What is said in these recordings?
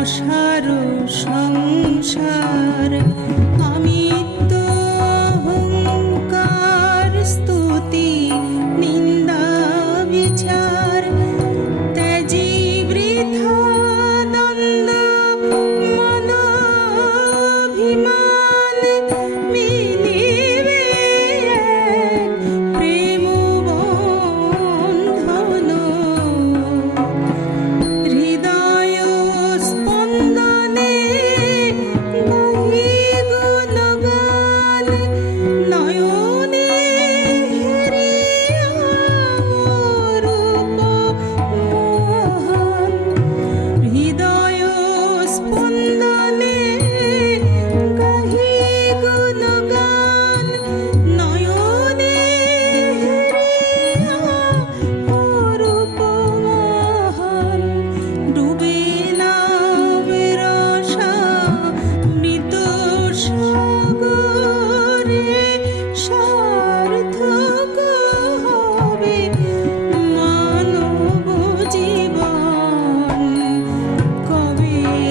多少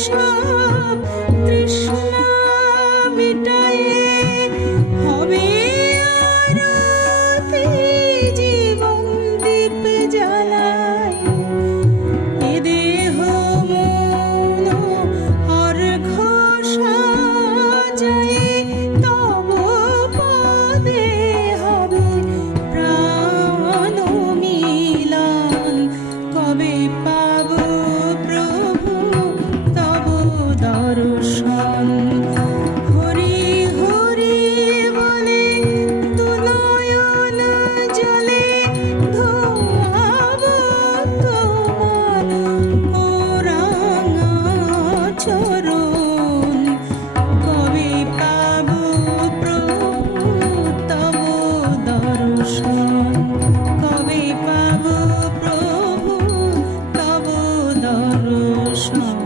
সব তৃষ্ণা মিটায়ে রসনা